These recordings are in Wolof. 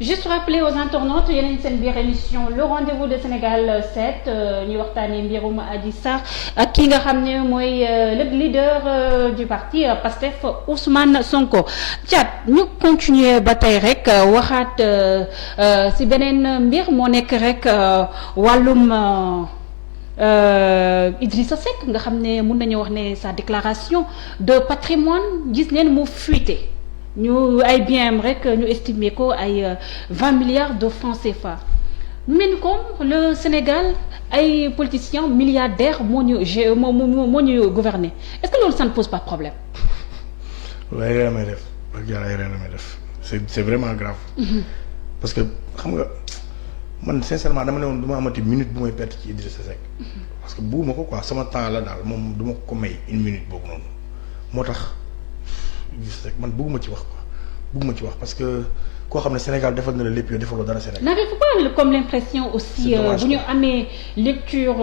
juste rappeler aux internautes yeneen seen biir émission le rendez-vous de Sénégal 7 ñuy waxtaanee mbirum Adji Sarr ak ki nga xam ne mooy le leader du parti PASTEF Ousmane Sonko. Thiat ñu continuer ba tey rek waxaat si beneen mbir moo nekk rek wàllum Idrissa Seck nga xam ne mun nañu wax ne sa déclaration de patrimoine gis neen mu fuité. ñu ay bien rek ñu estimé ko ay 20 milliards de francs CFA mel ni comme le Sénégal ay politiciens milliardaires moo ñu gouverner est-ce que loolu ça ne pose pas problème. waaye yéen a may def ak yàlla yéen a may def c'est vraiment grave. Parce que xam nga man sincèrement dama ne woon du ma amati minute bu may perte ci Idrissa Seck. parce que bugguma ko quoi sama temps la daal moom du ma ko may une minute boobu noonu moo tax. man bëgguma ci wax quoi bëgguma ci wax parce que koo xam ne Sénégal defal na la lépp yow defaloo dara Sénégal. n'avez-vous pas comme l'impression aussi bu ñu amee lecture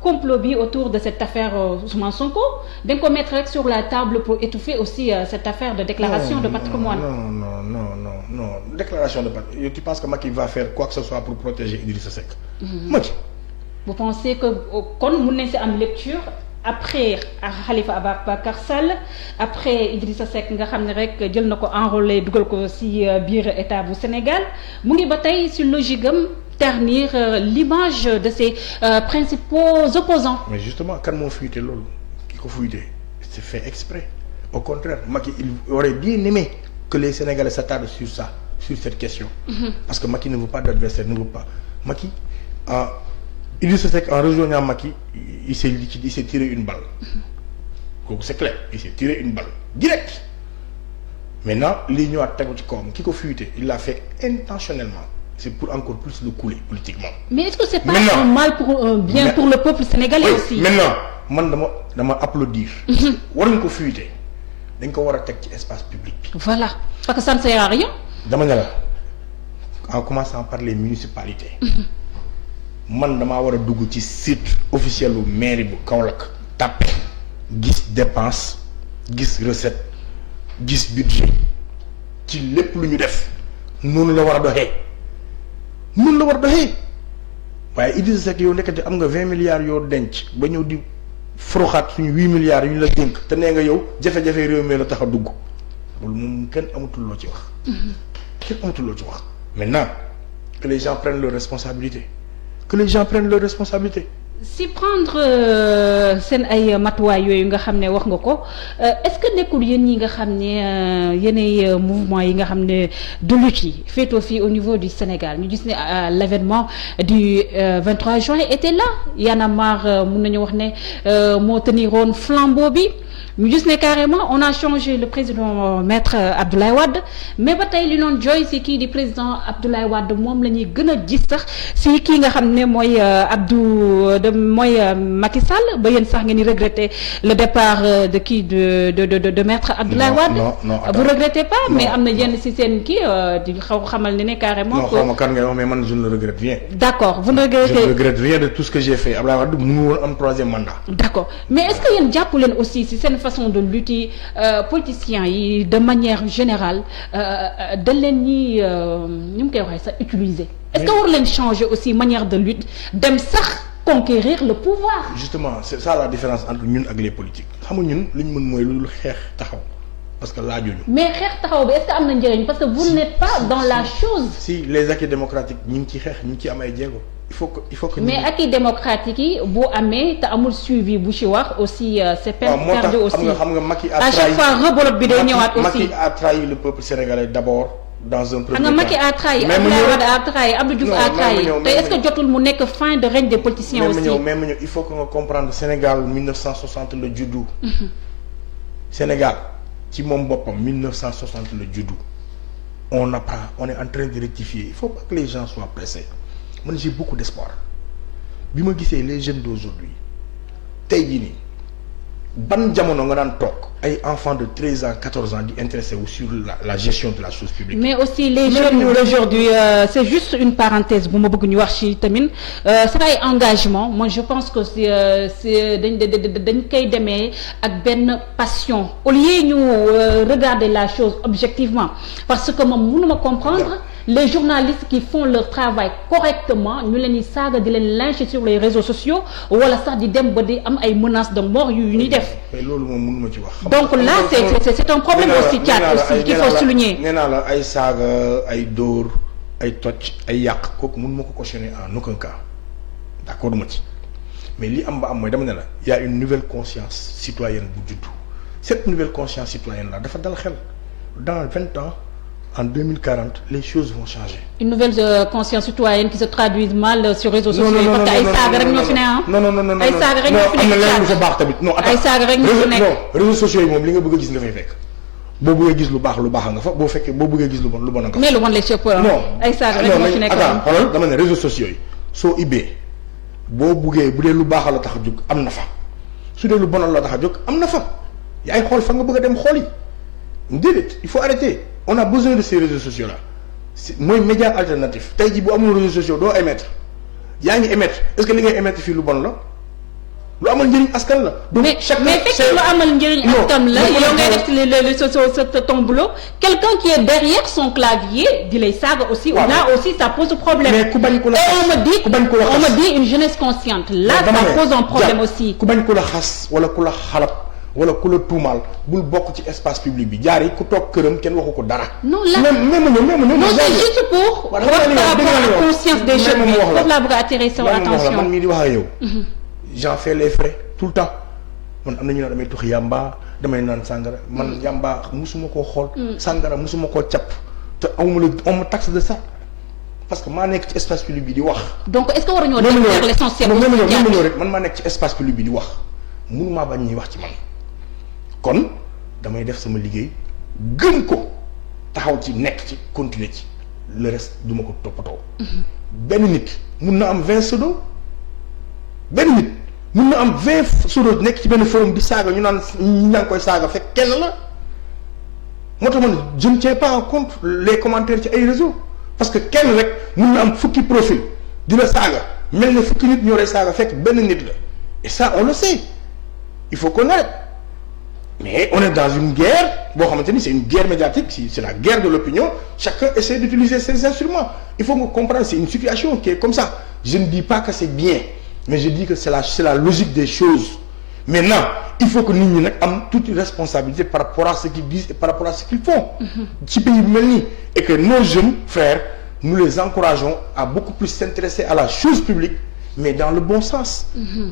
complot bi autour de cette affaire Ousmane Sonko dañ ko mettre rek sur la table pour étouffer aussi cette affaire de déclaration de patrimoine. non déclaration de patrimoine tu penses que Macky va faire quoi que ce soit pour protéger Idrissa Seck. Macky. vous pensez que kon mun nañ si am lecture. après Khalifa Ababacar Sall après Idrissa Seck nga xam ne rek jël na ko enrôlé dugal ko ci biir état bu Sénégal mu ngi ba tey ci logique am ternir l'image de ses principaux opposants. mais justement kan moo fuité loolu ki ko fuité c'est fait exprès au contraire Macky il aurait bien aimé que les Sénégalais s'attardent sur ça sur cette question. Parce que Macky ne veut pas d'adversaire ne veut pas Macky Idrissa Seck en rejoignant Macky il s'est tiré une balle kooku c'est clair il s'est tiré une balle direct maintenant lii ñëwaat tegu ci kawam ki ko fuité il l'a fait intentionnellement c'est pour encore plus le couler politiquement. mais est-ce que c'est pas un mal pour un bien pour le peuple sénégalais aussi. maintenant man dama applaudir. waruñ ko fuité dañ ko war a teg ci espace public bi. voilà parce que ça ne sert à rien. dama ne la en commençant par les municipalités. man damaa war a dugg ci site officiel bu mairie bu Kaolack tàppe gis dépense gis recette gis budget ci lépp lu ñu def noonu la war a doxee waaye Idrissa Seck yow nekkati am nga 20 milliards yoo denc ba ñëw di froxaat suñu 8 milliards yu ñu la dénk te nee nga yow jafe-jafe réew mi la tax a dugg loolu moom kenn amatul loo ci wax. Maintenant que les gens prennent leurs responsabilités. si prendre seen ay matuwaay yooyu nga xam ne wax nga ko est-ce que nekkul yéen ñi nga xam ne yeneen mouvement yi nga xam ne de lutte yi féetoo fii au niveau du Sénégal ñu gis ne l'événement du 23 juin était là Y'en a marre mun nañu wax ne moo teniroon flambeau bi ñu gis ne carrément on a changé le président maître Abdoulaye Wade mais ba tey li noon jooy si kii di président Abdoulaye Wade moom la ñuy gën a gis sax si kii nga xam ne mooy Macky Sall ba yéen sax ngeen di regretter le départ de kii de maître Abdoulaye Wade. non vous regrettez pas. mais am na yenn si seen kii di xamal ne carrément. non xaw ma kan ngay wax mais man je ne regrette rien. d'accord vous ne regrettez. je ne regrette rien de tout ce que j'ai fait Abdoulaye Wade mënu woon am troisième mandat. d'accord mais est-ce que yéen jàpp leen aussi si seen façon de lutter politiciens yi de manière générale da leen ñi ñu mu koy waxee sax utiliser. est-ce que war leen changer aussi manière de lutte dem sax conquérir le pouvoir. justement c'est ça la différence entre ñun ak les politiques xam nga ñun li ñu mën mooy lu xeex taxaw parce que laajuñu. mais xeex taxaw bi est-ce que am na njëriñ parce que vous n'êtes pas dans la chose. si les acquis démocratiques ñu ngi ci xeex ñu ngi ci am ay jéego. il faut que mais acquis démocratique yi bu amee te amul suivi bu ci wax aussi c'est perdu aussi. xam nga Macky a trahi à chaque fois rebelote bi day ñëwaat aussi. Macky a trahi le peuple sénégalais d'abord dans un premier temps. xam nga Macky a trahi Abdoulaye Wade a trahi Abdou Diouf a trahi te est-ce que jotul mu nekk fin de règne des politiciens aussi. même il faut que nga comprendre Sénégal 1960 la juddu. Sénégal ci moom boppam 1960 la juddu. On apprend on est en train de rectifier il faut pas que les gens soient pressés. man j'ai beaucoup d'espoir bi ma gisee les jeunes d'aujourd'hui tey jii nii ban jamono nga daan toog ay enfants de 13 ans 14 ans di intéressé wu sur la gestion de la chose publique. mais aussi les jeunes d'aujourd'hui c'est juste une parenthèse bu ma bëgg ñu wax ci tamit c'est ay engagement moi je pense que c'est dañ koy demee ak benn passion au lieu ñu regarder la chose objectivement parce que moom mënuma comprendre. les journalistes qui font leur travail correctement ñu leen di saaga di leen lyncher sur les réseaux sociaux wala sax di dem ba di am ay menaces de mort yu ñuy def. mais loolu moom mënuma ci wax. donc là c'est un problème aussi Thiat aussi qu'il faut souligner. nee naa la ay saaga ay dóor ay toj ay yàq kooku mënuma ko cautionner en aucun cas d'accord ma ci mais li am ba am mooy dama ne la y a une nouvelle conscience citoyenne bu juddu cette nouvelle conscience citoyenne là dafa dal xel dans 20 ans. En 2040, les choses vont changer. Une nouvelle conscience citoyenne qui se traduit mal sur réseaux sociaux. parce que ay saaga rek ñoo fi ne ah. non ay saaga rek ñoo fi nekk am na leneen lu fa baax tamit. non ay saaga rek ñoo fi nekk non réseaux sociaux yi moom li nga bëgg a gis nga fay fekk. boo bëggee gis lu baax nga fa boo fekkee boo bëggee gis lu bon nga fa. mais lu bon les chauffeurs. non ay saaga rek ñoo fi nekk. attends xoolal dama ne réseaux sociaux yi soo ibbee boo buggee bu dee lu baax la tax a jóg am na fa su dee lu bon la tax a jóg am na fa yaay xool fa nga bëgg a dem xool yi déedéet il faut arrêter. On a besoin de ces réseaux sociaux là mooy média alternatif tey jii bu amul réseaux sociaux doo émettre yaa ngi émettre est-ce que li ngay émettre fii lu bon la lu amal njëriñ askan la. donc mais fekk lu amal njëriñ askan la yow ngay def ci les sociaux ton boulot quelqu'un qui est derrière son clavier di lay saaga aussi. waaw là aussi ça pose problème. mais ku bañ ko la xas on me dit une jeunesse consciente. là ça pose un problème aussi. ku bañ ko la xas wala ku la xalab. wala ku la tuumaal bul bokk ci espace public bi jaar yi ku toog këram kenn waxu ko dara. non là non c'est juste pour. wax par rapport à la conscience des jeunes bi foofu laa bëgg a attirer sa attention. man mii di wax ak yow. j'en fais les frais tout le temps man am na ñu naan damay tux yamba damay naan sangara man yamba musuma koo xool. sangara musuma koo capp te on me taxe de ça parce que maa nekk ci espace public bi di wax. donc est-ce que waruñoo dem vers l'essentiel. rek man maa nekk ci espace public bi di wax mënumaa bañ ñuy wax ci man. kon damay def sama liggéey gëm ko taxaw ci nekk ci continuer ci le reste du ma ko toppatoo. benn nit mun na am 20 pseudo benn nit mun na am 20 pseudo nekk ci benn forum di saaga ñu naan koy saaga fekk kenn la moo tax man je ne tiens pas en compte les commentaires ci ay réseaux parce que kenn rek mun na am fukki profil di la saaga mel ne fukki nit ñoo lay saaga fekk benn nit la et ça on le sait il faut qu'on arrête. Mais on est dans une guerre boo xamante ni c'est une guerre médiatique c'est la guerre de l'opinion chacun essaie d'utiliser ses instruments il faut que comprendre c'est une situation qui est comme ça je ne dis pas que c'est bien mais je dis que c'est la logique des choses maintenant il faut que nit ñi nag am toute une responsabilité par rapport à ce qu'ils disent et par rapport à ce qu'ils font ci pays bi mel nii et que nos jeunes frères nous les encourageons à beaucoup plus s'intéresser à la chose publique mais dans le bon sens.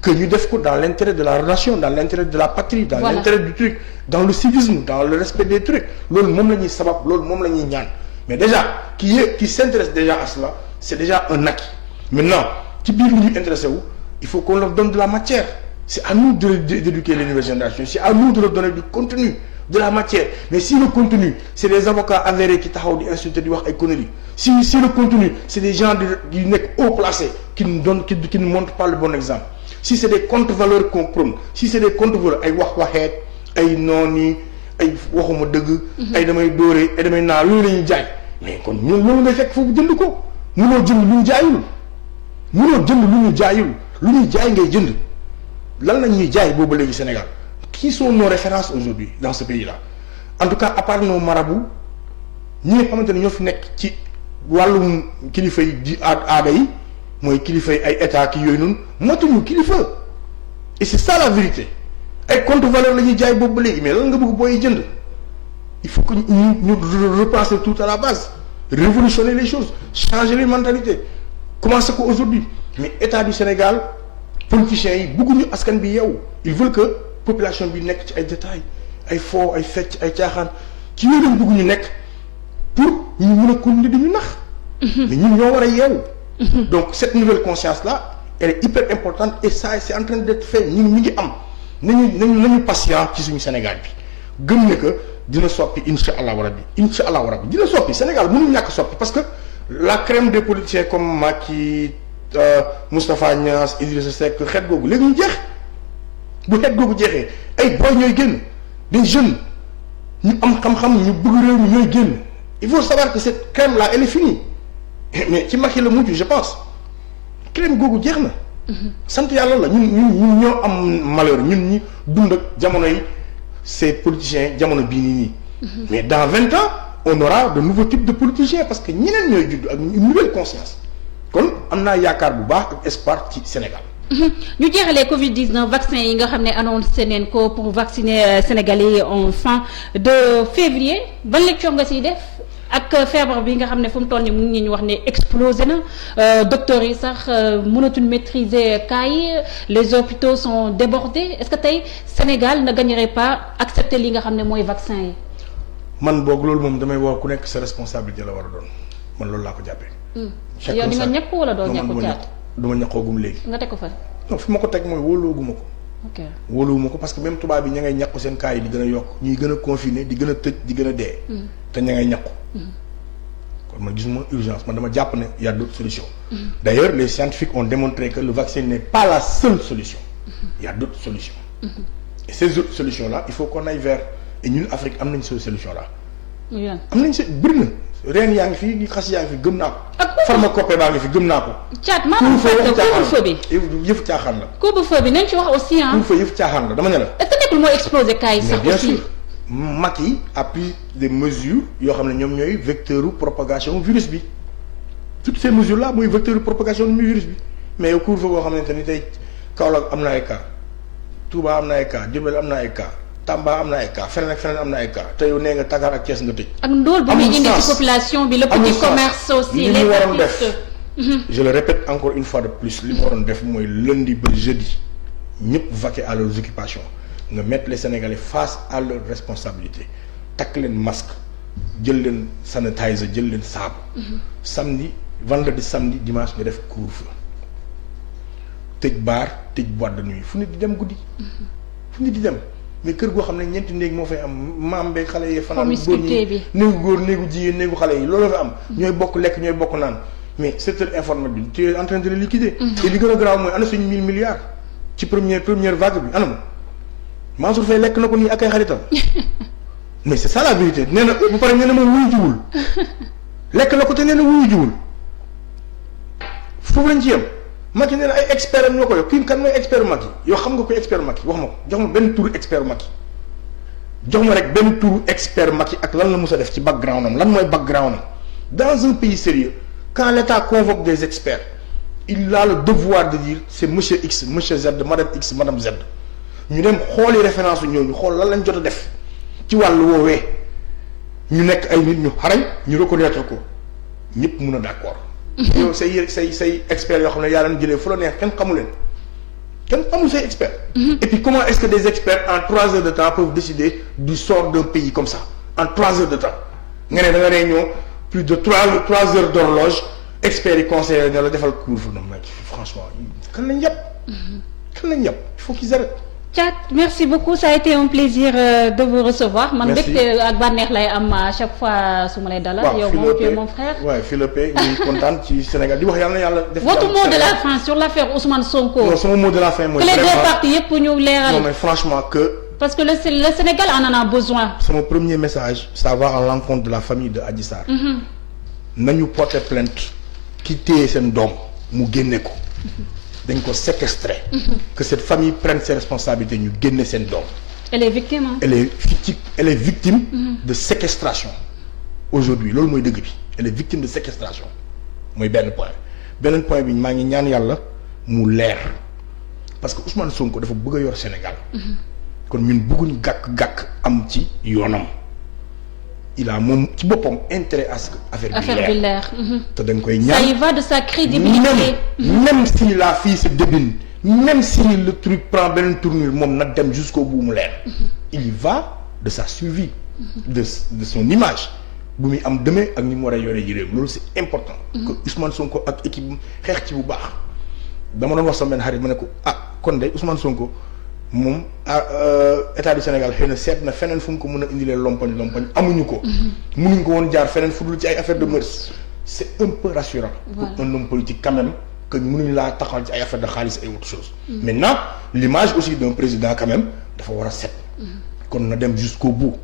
Que ñu def ko dans l'intérêt de la nation dans l'intérêt de la patrie dans l'intérêt du truc dans le civisme dans le respect des trucs loolu moom la ñuy sabab loolu moom la ñuy ñaan mais déjà qui s'intéresse déjà à cela c'est déjà un acquis maintenant ci biir li ñuy intéressé wu il faut qu'on leur donne de la matière c'est à nous d'éduquer les nouvelles générations c'est à nous de leur donner du contenu de la matière mais si le contenu c'est des avocats avérés qui taxaw di insulter di wax ay conneries si le contenu c'est des gens yu nekk haut placés qui ne montrent pas le bon exemple si c'est des contre-valeurs qu'on prône si c'est des contre-valeurs ay waxeet ay nooni ay waxuma dëgg ay damay dóoree ay damay naa loolu la ñuy jaay mais kon ñun loolu ngay fekk foofu jënd ko mënoo jënd lu ñu jaayul lu ñuy jaay ngay jënd lan la ñuy jaay boobu léegi Sénégal qui sont nos références aujourd'hui dans ce pays-là en tout cas à part nos marabouts ñi nga xamante ne ñoo fi nekk ci wàllum kilifa yi di aada yi mooy kilifa yi ay état ki yooyu noonu matuñu kilifa et c'est ça la vérité ay contre-valeur la ñuy jaay boobu ba léegi mais lan nga bëgg booy jënd il faut que ñu repenser tout à la base révolutionner les choses changer les mentalités commencer ko aujourd'hui mais état du Sénégal politiciens yi bëgguñu askan bi yeewu ils veulent que population bi nekk ci ay détails ay fo ay fecc ay caaxaan ci yooyu lañ bëgg ñu nekk pour ñu mën a continuer di ñu nax mais ñun ñoo war a yeewu donc cette nouvelle conscience là elle est hyper importante et ça c'est en train d'être fait ñu ngi am nañu patient ci suñu Sénégal bi gëm ne que dina soppi insha allahu rabbi dina soppi Sénégal mënul ñàkk soppi parce que la crème des politiciens comme Macky Moustapha Niasse Idrissa Seck xeet googu léegi ñu jeex bu xeet googu jeexee ay boy ñooy génn des jeunes ñu am xam-xam ñu bëgg réew mi ñooy génn il faut savoir que cette crème là elle est finie mais ci Macky la mujj je pense crème googu jeex na sant yàlla la ñun ñoo am malheur ñun ñi dund ak jamono yi ces politiciens jamono bii nii mais dans 20 ans on aura de nouveaux types de politiciens parce que ñeneen ñooy judd ak une nouvelle conscience kon am naa yaakaar bu baax ak espoir ci Sénégal. ñu jeexalee Covid 19 vaccin yi nga xam ne annoncé neen ko pour vacciner Sénégalais yi en fin de février ban lecture nga siy def ak feebar bi nga xam ne fu mu toll nii mu ngi ñu wax ne explosé na docteurs yi sax mënatuñ maîtriser cas yi les hôpitaux sont débordés est-ce que tey Sénégal ne gagnerait pas accepter li nga xam ne mooy vaccin yi. man boog loolu moom damay wax ku nekk sa responsabilité la war a doon man loolu laa ko jàppee. yow di nga ñàkk wala doo ñàkk caat du ma ñàkkoogum léegi. nga teg ko fa. non fi ma ko teg mooy wóolooguma ko. ok wóoluwuma ko parce que même tubaab bi ña ngay ñàkku seen cas yi di gën a yokk ñuy gën a confiné di gën a tëj di gën a dee. te ña ngay ñàkku. kon man gisuma urgence man dama jàpp ne y a d'autres solutions. D'ailleurs les scientifiques ont démontré que le vaccin n'est pas la seule solution. Il y a d'autres solutions. Et ces autres solutions là il faut qu'on aille vers et ñun Afrique am nañ ces solutions là. am nañ si bëri na reen yaa ngi fi di xas yaa ngi fi gëm naa ko. pharmacopée baa ngi fi gëm naa ko. caat maanaam couvre-feu bi yëfu caaxaan la. couvre-feu bi nañ ci wax aussi ah. couvre-feu yëfu caaxaan la dama ne la. est-ce que nekkul moo explosé cas yi sax aussi. bien sûr Macky a pris des mesures yoo xam ne ñoom ñooy vecteur propagation virus bi toutes ces mesures là mooy vecteur propagation du virus bi mais yow couvre-feu boo xamante ni tey Kaolack am na ay cas Touba am na ay cas Diourbel am na ay cas Tamba am na ay cas feneen ak feneen am na ay cas te yow nee nga Dakar ak Thiès nga tëj. ak ndóol bu muy indi ci population bi le petit commerce aussi. li ñu waroon def je le répète encore une fois de plus li mu waroon def mooy lundi ba jeudi ñëpp vaquer à leurs occupations nga mettre les Sénégalais face à leurs responsabilités takk leen masque jël leen sanitizer jël leen saabu. samedi vendredi samedi dimanche nga def couvre-feu tëj bar tëj boîte de nuit fu nit di dem guddi. fu nit di dem. mais kër goo xam ne ñeenti néeg moo fay am maam beeg xale yi fanaan góor ñi néegu góor néegu jigéen néegu xale yi loolu fa am ñooy bokk lekk ñooy bokk naan mais secteur informel bi tu es en train de le liquider. et li gën a garaaw mooy ana suñu 1000 milliards ci première vague bi anam Mansour Faye lekk na ko nii ak ay xaritam mais c'est ça la vérité nee na bu pare nee na ma wuyu jiwul lekk na ko te nee na wuyu jiwul foofu lañ ci yem Macky nee na ay expert am ñoo ko yor kii kan mooy expert Macky yow xam nga koy expert Macky wax ma ko jox ma benn turu expert Macky jox ma rek benn turu expert Macky ak lan la mës a def ci background am lan mooy background am dans un pays sérieux quand l'État convoque des experts il a le devoir de dire c'est monsieur X monsieur Z madame X madame Z ñu dem xooli référence ñooñu xool lan lañ jot a def ci wàllu woowee ñu nekk ay nit ñu xarañ ñu reconnaître ko ñëpp mun a d'accord. yow say experts yoo xam ne yaa leen jëlee fu la neex kenn xamu leen kenn xamul say experts. et puis comment est-ce que des experts en 3 heures de temps peuvent décider du sort d'un pays comme ça en 3 heures de temps nga ne da nga réunion plus de 3 heures d'horloge experts yi conseillers ne la defal couvre-feu non mais franchement kan lañ yàpp. kan lañ yàpp il faut qu'ils arrêtent. Thiat merci beaucoup ça a été un plaisir de vous recevoir. man mbégte ak bànneex lay am à chaque fois su ma lay dalal. yow moom tu es mon frère. waaw Philippe ñu ngi kontaan ci Sénégal di wax yàlla na yàlla def. votre mot de la fin sur l'affaire Ousmane Sonko. non sama mot de la fin mooy. que les deux parties yëpp ñu leeral. non mais franchement que. parce que le Sénégal en a besoin. sama premier message ça va à l'encontre de la famille de Adji Sarr. nañu porter plainte ki téye seen doom mu génne ko. dañ ko séquestrer. que cette famille prenne ses responsabilités ñu génne seen doom. elle est victime hein? elle est victime de séquestration aujourd'hui loolu mooy dëgg bi elle est victime de séquestration mooy benn point bi maa ngi ñaan yàlla mu leer parce que Ousmane Sonko dafa bëgg a yor Sénégal. kon ñun bëgguñ gàkk am ci yoonam. il a moom ci boppam intérêt à ce que affaire bi leer te dañ koy ñaan ça y va de sa crédibilité même si la fille se débine même si le truc prend beneen tournure moom na dem jusqu'au bout mu leer il y va de sa survie de son image bu muy am demee ak ni mu war a yore ji réew loolu c'est important que Ousmane Sonko ak équipe xeex ci bu baax dama doon wax sama benn xarit ma ne ko kon de Ousmane Sonko moom état du Sénégal xëy na seet na feneen fu mu ko mën a indilee lompoñ amuñu ko. mënuñ ko woon jaar feneen fu dul ci ay affaire de mœurs. c'est un peu rassurant. pour un homme politique quand même que mënuñ laa taxal ci ay affaire de xaalis et autre chose. maintenant l'image aussi d'un président quand même dafa war a set. kon na dem jusqu'au bout.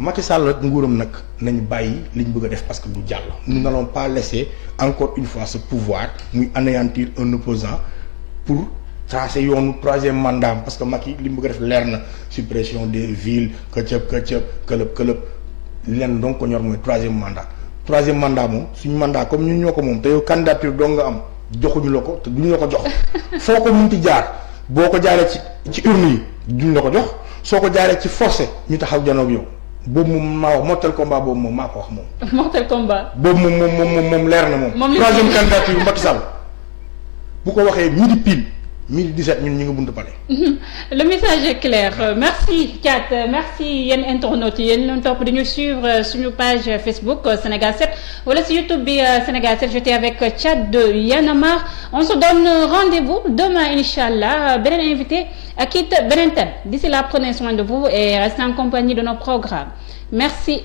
Macky Sall ak nguuram nag nañu bàyyi li ñu bëgg a def parce que du jàll. nous n'allons pas laisser encore une fois ce pouvoir muy anéantir un opposant pour. tracé yoonu 3e mandat parce que Macky li mu bëgg a def leer na suppression des villes këlëb leen donc ko ñor mooy troisième mandat moom suñu mandat comme ñun ñoo ko moom te yow candidature doo nga am joxuñu la ko te duñu la ko jox foo ko munti jaar boo ko jaaree ci urne yi duñu la ko jox soo ko jaaree ci forcé ñu taxaw janoog yow boobu moom maa wax mortel combat boobu moom maa ko wax moom. mortel combat. boobu moom leer na moom. troisième candidature Macky Sall bu ko waxee midi pile. 2017 ñun ñu ngi buntu pale. Le message est clair merci Thiat merci yéen internautes yéen ñoo topp di ñu suivre suñu page Facebook Sénégal 7 wala si YouTube bi Sénégal 7 j'étais avec Thiat de Y'en a marre on se donne rendez-vous demain inchallah beneen invité ak it beneen thème d'ici là prenez soin de vous et restez en compagnie de nos programmes merci.